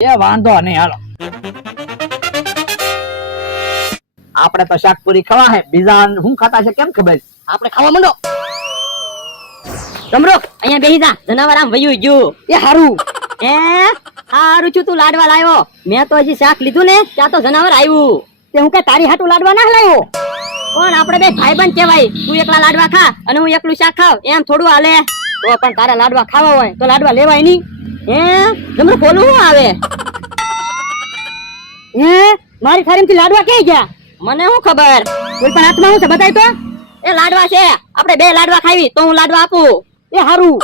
એ વાંધો નહીં, હાલો આપણે તો શાકપુરી ખાવા હે, બીજા શું ખાતા છે કેમ ખબર? આપણે ખાવા માંડો. તમરો અહીંયા બેહી જા, જનાવર આમ વયું ગયું. એ હારું હારું છું તું લાડવા લાવ્યો. મેં તો હજી શાક લીધું ને ત્યાં તો જનાવર આવ્યું. તે હું કે તારી હાટું લાડવા ના લાવ્યો? પણ આપણે બે ભાઈબંધ કહેવાય. તું એકલા લાડવા ખા અને હું એકલું શાક ખાવ, એમ થોડું હાલે? તો પણ તારા લાડવા ખાવા હોય તો લાડવા લેવાય નહીં. જમરો બોલું શું આવે? મારી થાળીમાંથી લાડવા ક્યાં ગયા? મને શું ખબર? કોઈ પણ હાથમાં શું છે બતાય તો. એ લાડવા છે, આપણે બે લાડવા ખાવી તો હું લાડવા આપું. એ હારું.